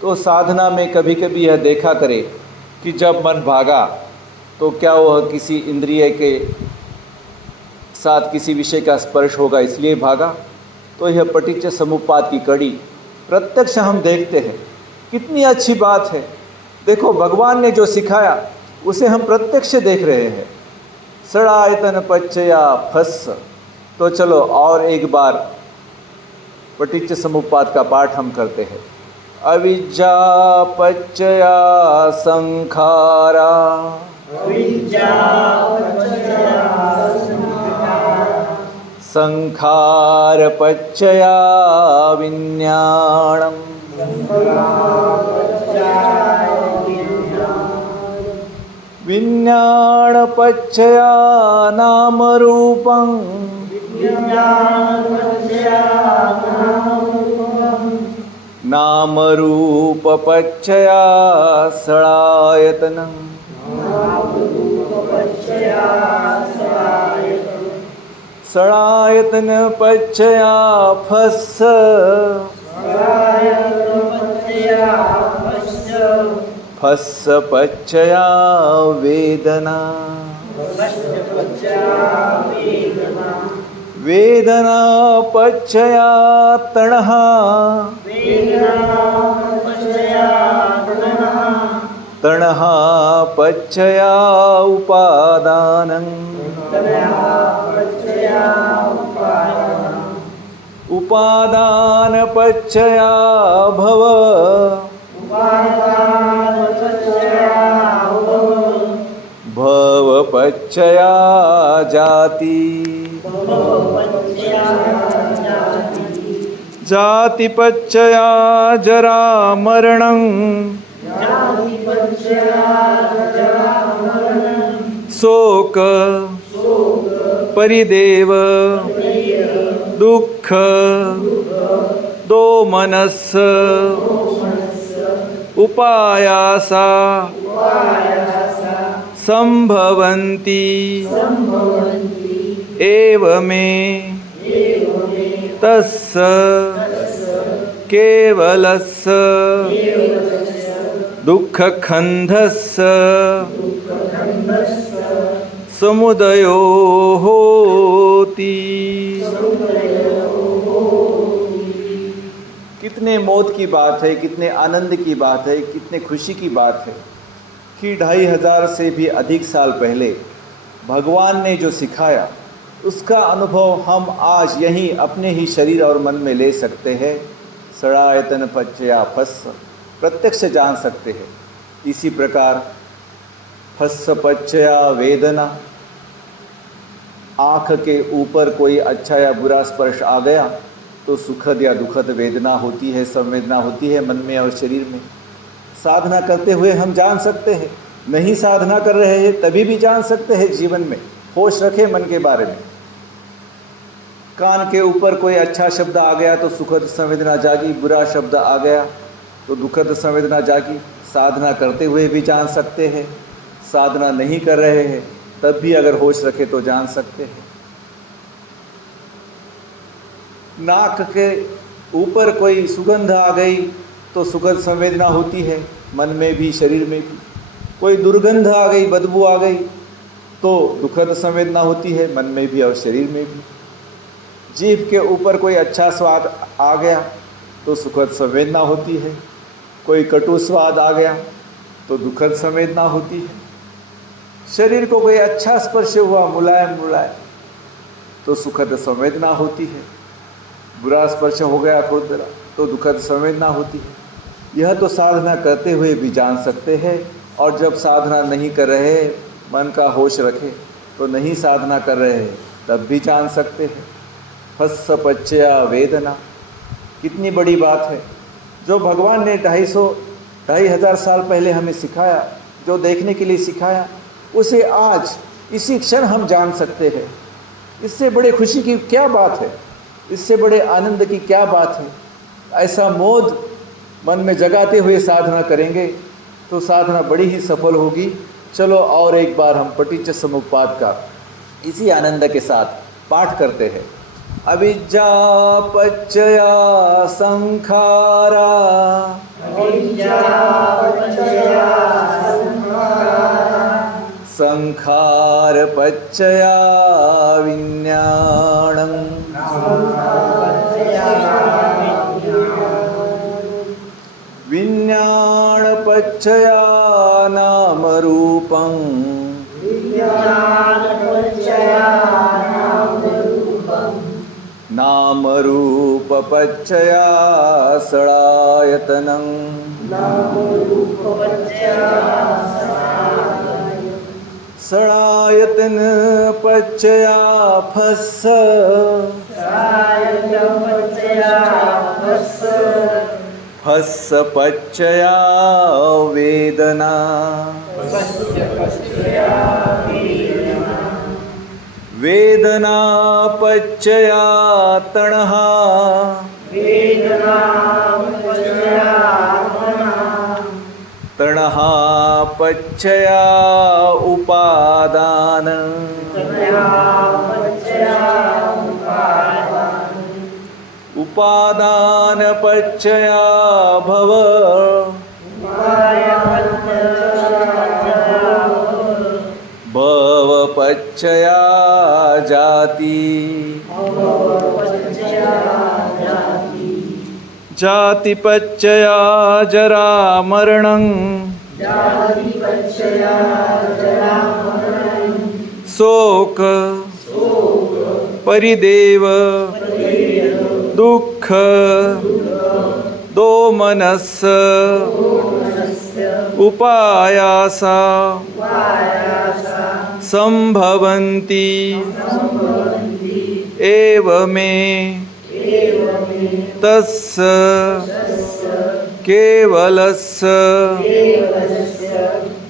तो साधना में कभी कभी यह देखा करे कि जब मन भागा तो क्या वह किसी इंद्रिय के साथ किसी विषय का स्पर्श होगा इसलिए भागा? तो यह पटिच्च समुप्पाद की कड़ी प्रत्यक्ष हम देखते हैं। कितनी अच्छी बात है, देखो भगवान ने जो सिखाया उसे हम प्रत्यक्ष देख रहे हैं। षडायतन पच्चया फस्स। तो चलो और एक बार पटिच्च समुप्पाद का पाठ हम करते हैं। अविद्या पच्चया संखारा, संखार पच्चया विज्ञानम्, विज्ञान पच्चया नाम रूपं, नाम रूप पच्चया षडायतनं, षडायतन पच्चया फस्स, फस्स पच्चया वेदना, वेदना पच्चया तणः, तणः पच्चया उपादानं, उपादान पच्चया भव, भव पच्चया जाति, जाति पच्चया जरा मरणं, शोक परिदेव दुःख दोमनस्स उपायासा संभवन्ति। एव मे तस्य केवलस्य दुःखखंधस्य समुदयो होति। कितने मौत की बात है, कितने आनंद की बात है, कितने खुशी की बात है कि 2500 से भी अधिक साल पहले भगवान ने जो सिखाया उसका अनुभव हम आज यहीं अपने ही शरीर और मन में ले सकते हैं। सड़ायतन पच्चया फस्स, प्रत्यक्ष जान सकते हैं। इसी प्रकार फस्स पच्चया वेदना, आँख के ऊपर कोई अच्छा या बुरा स्पर्श आ गया तो सुखद या दुखद वेदना होती है, संवेदना होती है मन में और शरीर में। साधना करते हुए हम जान सकते हैं, नहीं साधना कर रहे हैं तभी भी जान सकते हैं। जीवन में होश रखें मन के बारे में। कान के ऊपर कोई अच्छा शब्द आ गया तो सुखद संवेदना जागी, बुरा शब्द आ गया तो दुखद संवेदना जागी। साधना करते हुए भी जान सकते हैं, साधना नहीं कर रहे हैं तब भी अगर होश रखे तो जान सकते हैं। नाक के ऊपर कोई सुगंध आ गई तो सुखद संवेदना होती है मन में भी शरीर में भी। कोई दुर्गंध आ गई, बदबू आ गई तो दुखद संवेदना होती है मन में भी और शरीर में भी। जीभ के ऊपर कोई अच्छा स्वाद आ गया तो सुखद संवेदना होती है, कोई कटु स्वाद आ गया तो दुखद संवेदना होती है। शरीर को कोई अच्छा स्पर्श हुआ, मुलायम मुलायम, तो सुखद संवेदना होती है। बुरा स्पर्श हो गया खुरदरा तो दुखद संवेदना होती है। यह तो साधना करते हुए भी जान सकते हैं, और जब साधना नहीं कर रहे, मन का होश रखे तो नहीं साधना कर रहे हैं तब भी जान सकते हैं। फस्स पच्चया वेदना, कितनी बड़ी बात है जो भगवान ने 2500 साल पहले हमें सिखाया, जो देखने के लिए सिखाया, उसे आज इसी क्षण हम जान सकते हैं। इससे बड़े खुशी की क्या बात है, इससे बड़े आनंद की क्या बात है। ऐसा मोद मन में जगाते हुए साधना करेंगे तो साधना बड़ी ही सफल होगी। चलो और एक बार हम पटिच्च समुप्पाद का इसी आनंद के साथ पाठ करते हैं। अविद्या पच्चया संखारा, संखार पच्चया विज्ञानम्, विज्ञान पच्चया नाम रूपं, नाम रूप पच्चया सड़ायतनं, सड़ायतन पच्चया फस्स, फस्स पच्चया वेदना, वेदना पच्चया तणः, तणः पच्चया उपादान, उपादान पच्चया भव, भव पच्चया जाति, जाति पच्चया जरा मरणं, शोक परिदेव दुःख दोमनस्स उपायासा संभवन्ति एव मे तस्य केवलस्य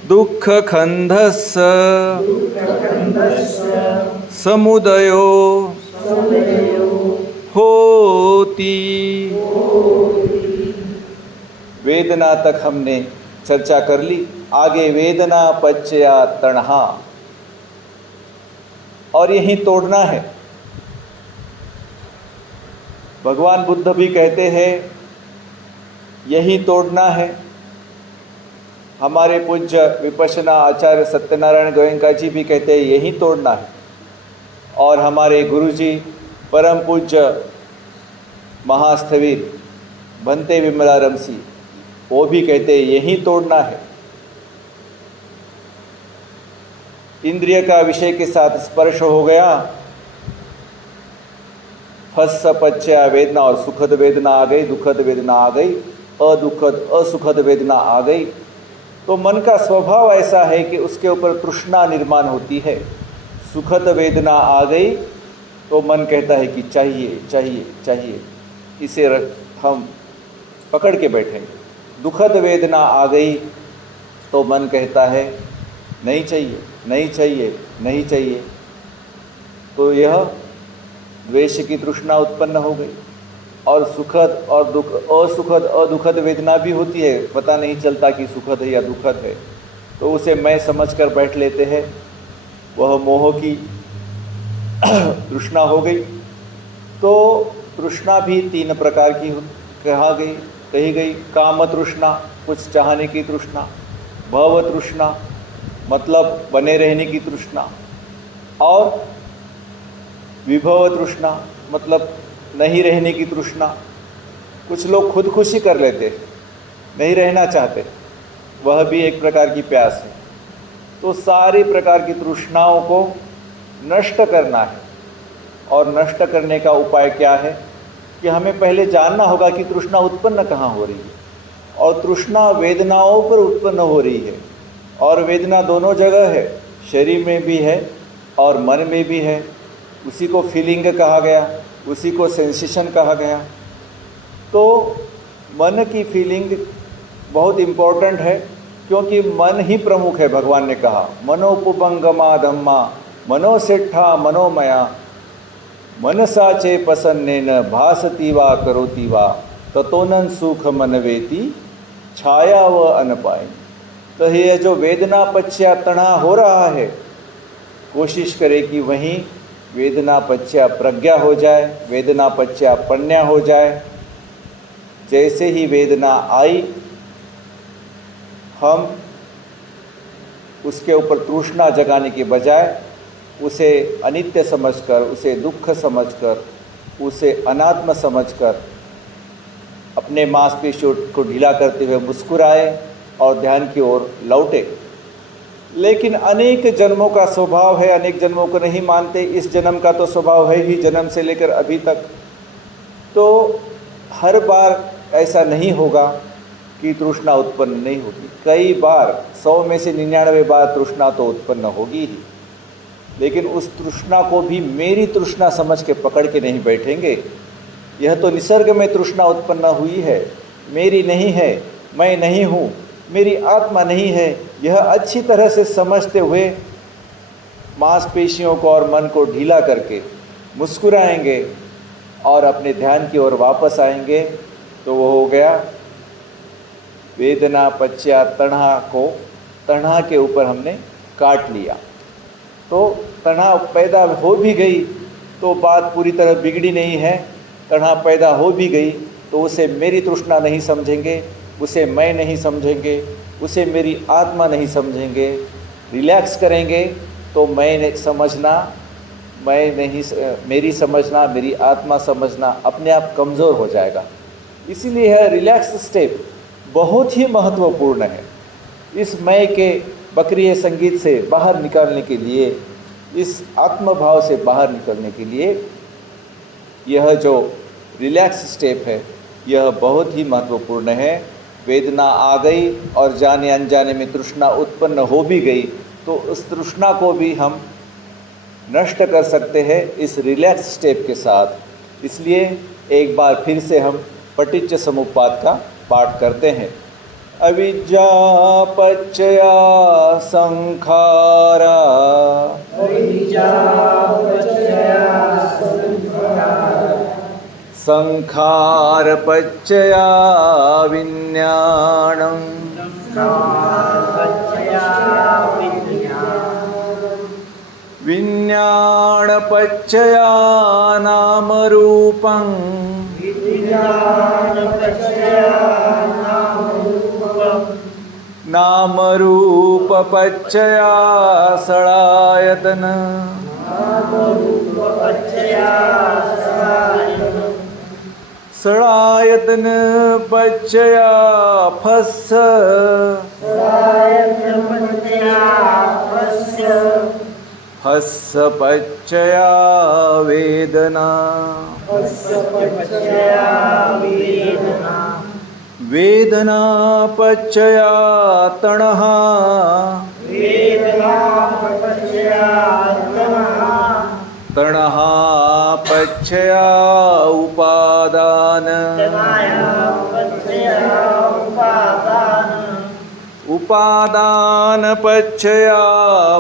दुःखखंधस्य समुदयो होति। वेदना तक हमने चर्चा कर ली, आगे वेदना पच्चया तणहा। और यहीं तोड़ना है। भगवान बुद्ध भी कहते हैं यही तोड़ना है। हमारे पूज्य विपश्यना आचार्य सत्यनारायण गोयंका जी भी कहते हैं यही तोड़ना है। और हमारे गुरुजी परम पूज्य महास्थविर भंते विमलाराम सिंह वो भी कहते हैं यही तोड़ना है। इंद्रिय का विषय के साथ स्पर्श हो गया, फस पच्चया वेदना और सुखद वेदना आ गई, दुखद वेदना आ गई, असुखद वेदना आ गई, तो मन का स्वभाव ऐसा है कि उसके ऊपर तृष्णा निर्माण होती है। सुखद वेदना आ गई तो मन कहता है कि चाहिए चाहिए चाहिए, इसे हम पकड़ के बैठेंगे। दुखद वेदना आ गई तो मन कहता है नहीं चाहिए नहीं चाहिए नहीं चाहिए, तो यह द्वेष की तृष्णा उत्पन्न हो गई। और सुखद और असुखद अदुखद वेदना भी होती है, पता नहीं चलता कि सुखद है या दुखद है, तो उसे मैं समझकर बैठ लेते हैं, वह मोह की तृष्णा हो गई। तो तृष्णा भी 3 प्रकार की कही गई। काम तृष्णा, कुछ चाहने की तृष्णा, भव तृष्णा मतलब बने रहने की तृष्णा, और विभव तृष्णा मतलब नहीं रहने की तृष्णा। कुछ लोग खुदकुशी कर लेते, नहीं रहना चाहते, वह भी एक प्रकार की प्यास है। तो सारी प्रकार की तृष्णाओं को नष्ट करना है। और नष्ट करने का उपाय क्या है कि हमें पहले जानना होगा कि तृष्णा उत्पन्न कहाँ हो रही है। और तृष्णा वेदनाओं पर उत्पन्न हो रही है, और वेदना दोनों जगह है, शरीर में भी है और मन में भी है। उसी को फीलिंग कहा गया, उसी को सेंसेशन कहा गया। तो मन की फीलिंग बहुत इम्पोर्टेंट है, क्योंकि मन ही प्रमुख है। भगवान ने कहा मनोपुबंगमा धम्मा मनोसेठा मनोमया मनसा चे प्रसन्नेन भासती वा करोति वा ततोनन सुख मनवेति छाया व अनपाय। तो ये जो वेदना पश्चा तणा हो रहा है, कोशिश करे कि वहीं वेदना पश्चा प्रज्ञा हो जाए, वेदना पश्चा पन्या हो जाए। जैसे ही वेदना आई, हम उसके ऊपर तृष्णा जगाने के बजाय उसे अनित्य समझकर, उसे दुख समझकर, उसे अनात्म समझकर अपने मांसपेशियों को ढीला करते हुए मुस्कुराए और ध्यान की ओर लौटे। लेकिन अनेक जन्मों का स्वभाव है, अनेक जन्मों को नहीं मानते। इस जन्म का तो स्वभाव है ही, जन्म से लेकर अभी तक। तो हर बार ऐसा नहीं होगा कि तृष्णा उत्पन्न नहीं होगी। कई बार, 100 में से 99 बार तृष्णा तो उत्पन्न होगी ही। लेकिन उस तृष्णा को भी मेरी तृष्णा समझ के पकड़ के नहीं बैठेंगे। यह तो निसर्ग में तृष्णा उत्पन्न हुई है, मेरी नहीं है, मैं नहीं हूँ, मेरी आत्मा नहीं है। यह अच्छी तरह से समझते हुए मांसपेशियों को और मन को ढीला करके मुस्कुराएंगे और अपने ध्यान की ओर वापस आएंगे, तो वो हो गया वेदना पश्चा तणा को, तणा के ऊपर हमने काट लिया। तो तणा पैदा हो भी गई तो बात पूरी तरह बिगड़ी नहीं है। तणा पैदा हो भी गई तो उसे मेरी तृष्णा नहीं समझेंगे, उसे मैं नहीं समझेंगे, उसे मेरी आत्मा नहीं समझेंगे। रिलैक्स करेंगे तो मैं समझना, मैं नहीं, मेरी समझना, मेरी आत्मा समझना अपने आप कमज़ोर हो जाएगा। इसीलिए यह रिलैक्स स्टेप बहुत ही महत्वपूर्ण है। इस मैं के बकरिए संगीत से बाहर निकालने के लिए, इस आत्मभाव से बाहर निकलने के लिए यह जो रिलैक्स स्टेप है यह बहुत ही महत्वपूर्ण है। वेदना आ गई और जाने अनजाने में तृष्णा उत्पन्न हो भी गई, तो उस तृष्णा को भी हम नष्ट कर सकते हैं इस रिलैक्स स्टेप के साथ। इसलिए एक बार फिर से हम पटिच्च समुप्पाद का पाठ करते हैं। अविद्या पच्चया संखारा, संखार पच्चया विज्ञानम्, विज्ञान ज्ञानपच्चया नामरूपं नामरूपपच्चया षडायतन षडायतन पच्चया फस्स फस्स पच्चया वेदना वेदना पच्चया तणः तणः पच्चया उपादान उपादान पच्चया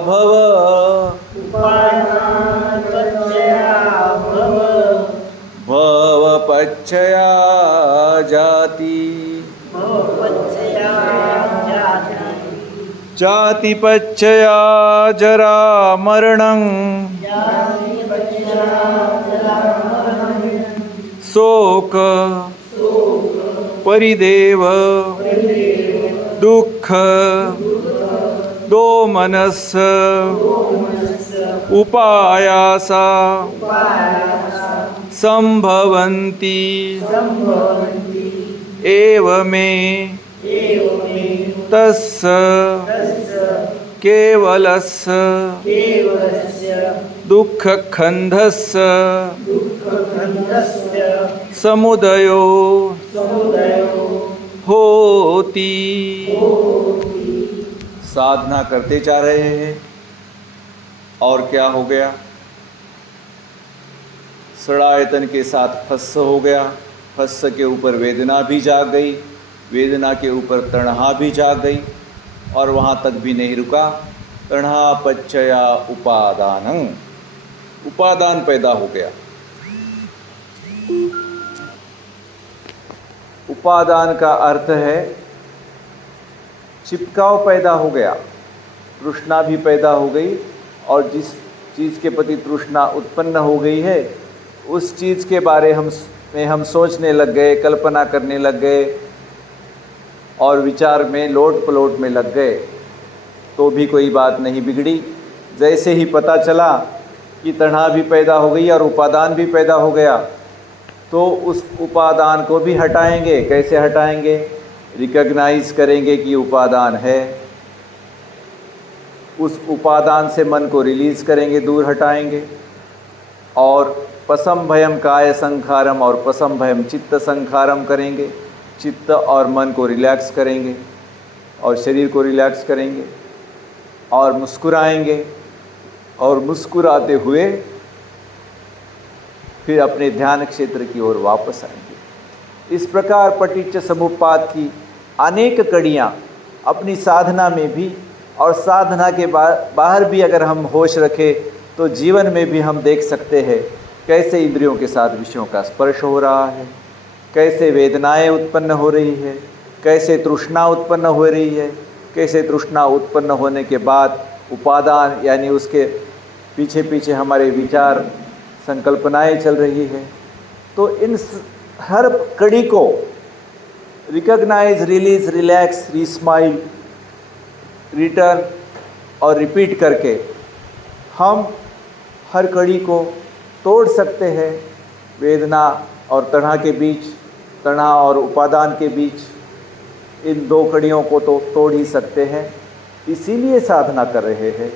भव भव पच्चया जाति जाति पच्चया जरा मरणं शोक परिदेव दुःख दोमनस उपायासा संभवन्ति एवमे तस्य केवलस्य दुःखखण्डस्य समुदयो होती। साधना करते जा रहे हैं और क्या हो गया? षडायतन के साथ फस्स हो गया, फस्स के ऊपर वेदना भी जाग गई, वेदना के ऊपर तणहा भी जाग गई और वहाँ तक भी नहीं रुका। तणहा पच्चया उपादान, उपादान पैदा हो गया। उपादान का अर्थ है चिपकाव पैदा हो गया, तृष्णा भी पैदा हो गई और जिस चीज़ के प्रति तृष्णा उत्पन्न हो गई है उस चीज़ के बारे में हम सोचने लग गए, कल्पना करने लग गए और विचार में लोट पलोट में लग गए तो भी कोई बात नहीं बिगड़ी। जैसे ही पता चला कि तणहा भी पैदा हो गई और उपादान भी पैदा हो गया तो उस उपादान को भी हटाएंगे। कैसे हटाएंगे? रिकॉग्नाइज करेंगे कि उपादान है, उस उपादान से मन को रिलीज करेंगे, दूर हटाएंगे और पसम भयम काय संखारम और पसम भयम चित्त संखारम करेंगे। चित्त और मन को रिलैक्स करेंगे और शरीर को रिलैक्स करेंगे और मुस्कुराएंगे और मुस्कुराते हुए फिर अपने ध्यान क्षेत्र की ओर वापस आएंगे। इस प्रकार पटिच्च समुप्पाद की अनेक कड़ियाँ अपनी साधना में भी और साधना के बाहर भी अगर हम होश रखें तो जीवन में भी हम देख सकते हैं कैसे इंद्रियों के साथ विषयों का स्पर्श हो रहा है, कैसे वेदनाएं उत्पन्न हो रही है, कैसे तृष्णा उत्पन्न हो रही है, कैसे तृष्णा उत्पन्न होने के बाद उपादान यानी उसके पीछे पीछे हमारे विचार संकल्पनाएं चल रही है। तो इन हर कड़ी को रिकॉग्नाइज, रिलीज, रिलैक्स, रीस्माइल, रिटर्न और रिपीट करके हम हर कड़ी को तोड़ सकते हैं। वेदना और तणहा के बीच, तणहा और उपादान के बीच इन दो कड़ियों को तो तोड़ ही सकते हैं। इसीलिए साधना कर रहे हैं।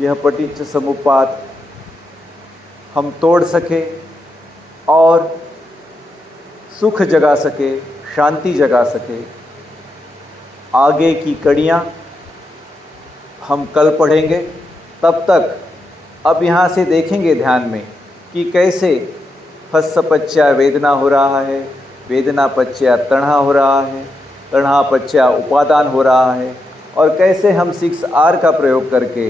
यह पटिच्च समुप्पाद हम तोड़ सके और सुख जगा सके, शांति जगा सके। आगे की कड़ियाँ हम कल पढ़ेंगे। तब तक अब यहाँ से देखेंगे ध्यान में कि कैसे फस्स पच्चया वेदना हो रहा है, वेदना पच्चया तणहा हो रहा है, तणहा पच्चया उपादान हो रहा है और कैसे हम 6R का प्रयोग करके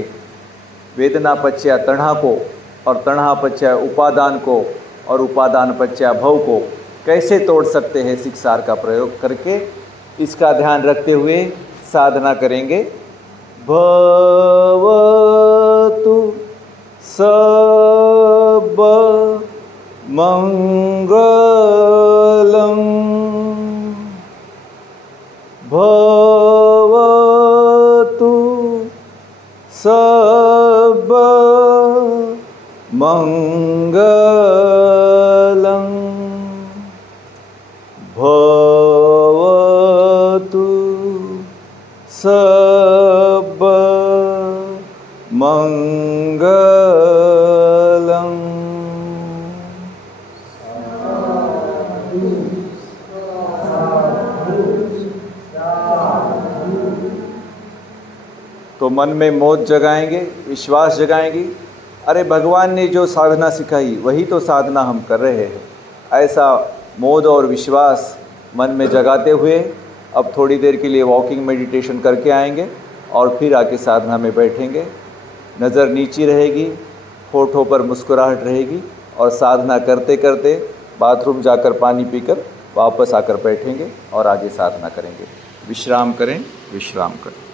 वेदना पच्चया तणहा को और तणहा पच्चया उपादान को और उपादान पच्चया भव को कैसे तोड़ सकते हैं 6R का प्रयोग करके। इसका ध्यान रखते हुए साधना करेंगे। भवतु स मंगलम भवतु सब मंगलम भवतु सब मंगलम। तो मन में मोद जगाएंगे, विश्वास जगाएंगे, अरे भगवान ने जो साधना सिखाई वही तो साधना हम कर रहे हैं, ऐसा मोद और विश्वास मन में जगाते हुए अब थोड़ी देर के लिए वॉकिंग मेडिटेशन करके आएंगे और फिर आके साधना में बैठेंगे। नज़र नीची रहेगी, होठों पर मुस्कुराहट रहेगी और साधना करते करते बाथरूम जाकर पानी पीकर वापस आकर बैठेंगे और आगे साधना करेंगे। विश्राम करें, विश्राम करें।